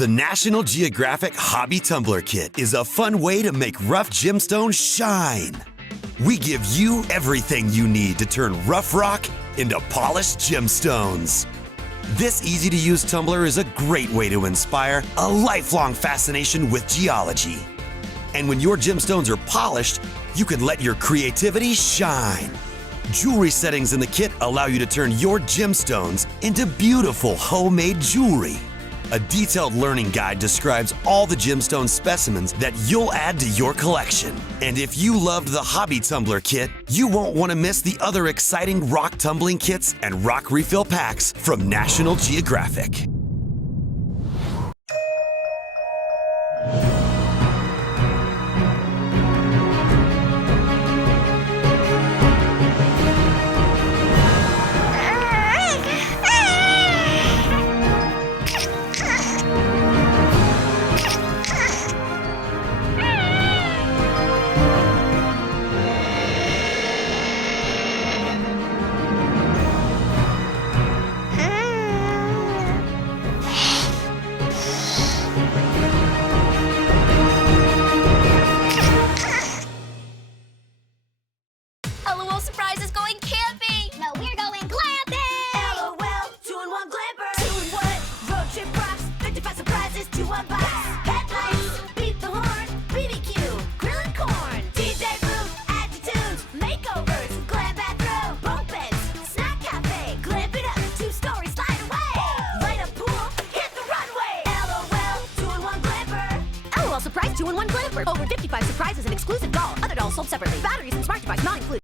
The National Geographic Hobby Tumbler Kit is a fun way to make rough gemstones shine. We give you everything you need to turn rough rock into polished gemstones. This easy-to-use tumbler is a great way to inspire a lifelong fascination with geology. And when your gemstones are polished, you can let your creativity shine. Jewelry settings in the kit allow you to turn your gemstones into beautiful homemade jewelry. A detailed learning guide describes all the gemstone specimens that you'll add to your collection. And if you loved the Hobby Tumbler Kit, you won't want to miss the other exciting rock tumbling kits and rock refill packs from National Geographic. Surprise 2-in-1 Glamper. Over 55 surprises and exclusive doll. Other dolls sold separately. Batteries and smart device not included.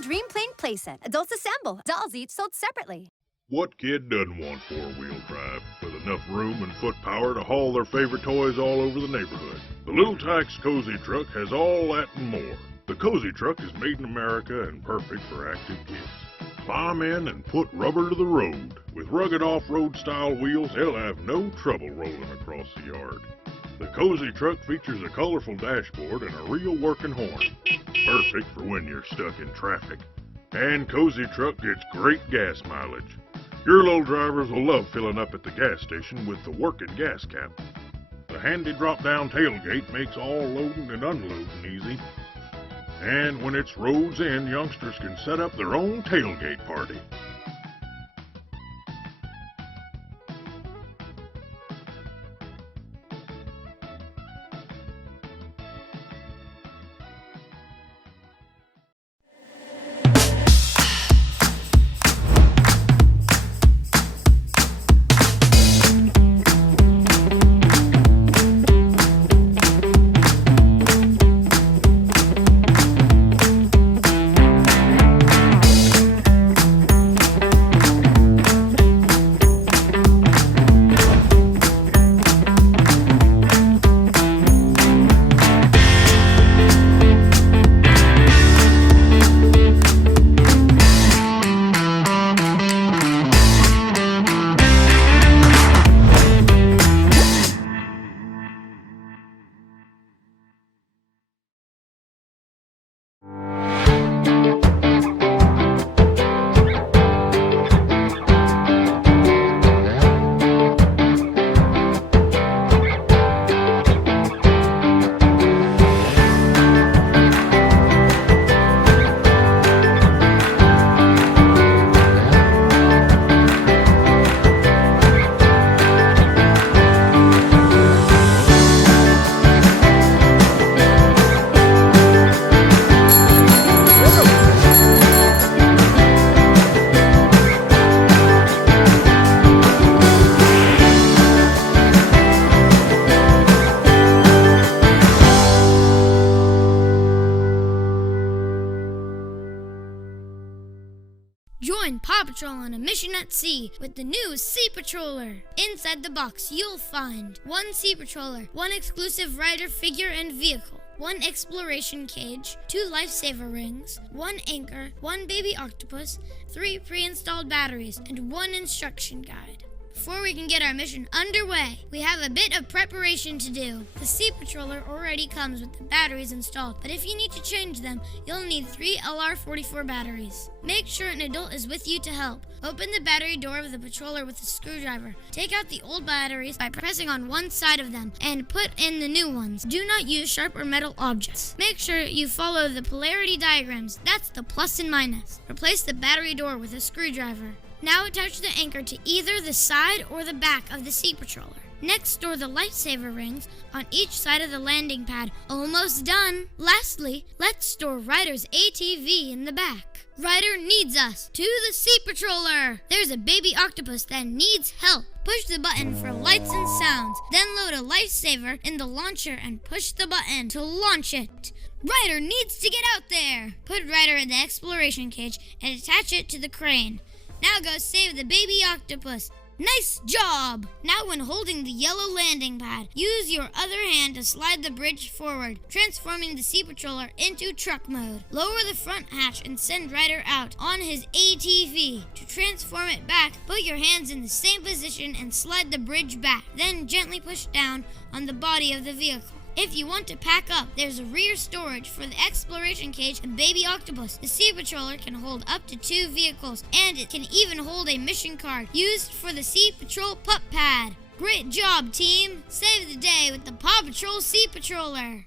Dream Plane playset. Adults assemble. Dolls each sold separately. What kid doesn't want four-wheel drive with enough room and foot power to haul their favorite toys all over the neighborhood? The Little Tikes Cozy Truck has all that and more. The Cozy Truck is made in America and perfect for active kids. Climb in and put rubber to the road. With rugged off-road style wheels, they'll have no trouble rolling across the yard. The Cozy Truck features a colorful dashboard and a real working horn. Perfect for when you're stuck in traffic. And Cozy Truck gets great gas mileage. Your little drivers will love filling up at the gas station with the working gas cap. The handy drop-down tailgate makes all loading and unloading easy. And when it's roads in, youngsters can set up their own tailgate party. Join Paw Patrol on a mission at sea with the new Sea Patroller. Inside the box, you'll find 1 Sea Patroller, 1 exclusive rider figure and vehicle, 1 exploration cage, 2 lifesaver rings, 1 anchor, 1 baby octopus, 3 pre-installed batteries, and 1 instruction guide. Before we can get our mission underway, we have a bit of preparation to do. The Sea Patroller already comes with the batteries installed, but if you need to change them, you'll need 3 LR44 batteries. Make sure an adult is with you to help. Open the battery door of the Patroller with a screwdriver. Take out the old batteries by pressing on one side of them and put in the new ones. Do not use sharp or metal objects. Make sure you follow the polarity diagrams. That's the plus and minus. Replace the battery door with a screwdriver. Now attach the anchor to either the side or the back of the Sea Patroller. Next, store the lifesaver rings on each side of the landing pad. Almost done. Lastly, let's store Ryder's ATV in the back. Ryder needs us. To the Sea Patroller! There's a baby octopus that needs help. Push the button for lights and sounds. Then load a lifesaver in the launcher and push the button to launch it. Ryder needs to get out there. Put Ryder in the exploration cage and attach it to the crane. Now go save the baby octopus. Nice job! Now when holding the yellow landing pad, use your other hand to slide the bridge forward, transforming the Sea Patroller into truck mode. Lower the front hatch and send Ryder out on his ATV. To transform it back, put your hands in the same position and slide the bridge back. Then gently push down on the body of the vehicle. If you want to pack up, there's a rear storage for the exploration cage and baby octopus. The Sea Patroller can hold up to 2 vehicles, and it can even hold a mission card used for the Sea Patrol pup pad. Great job, team! Save the day with the Paw Patrol Sea Patroller!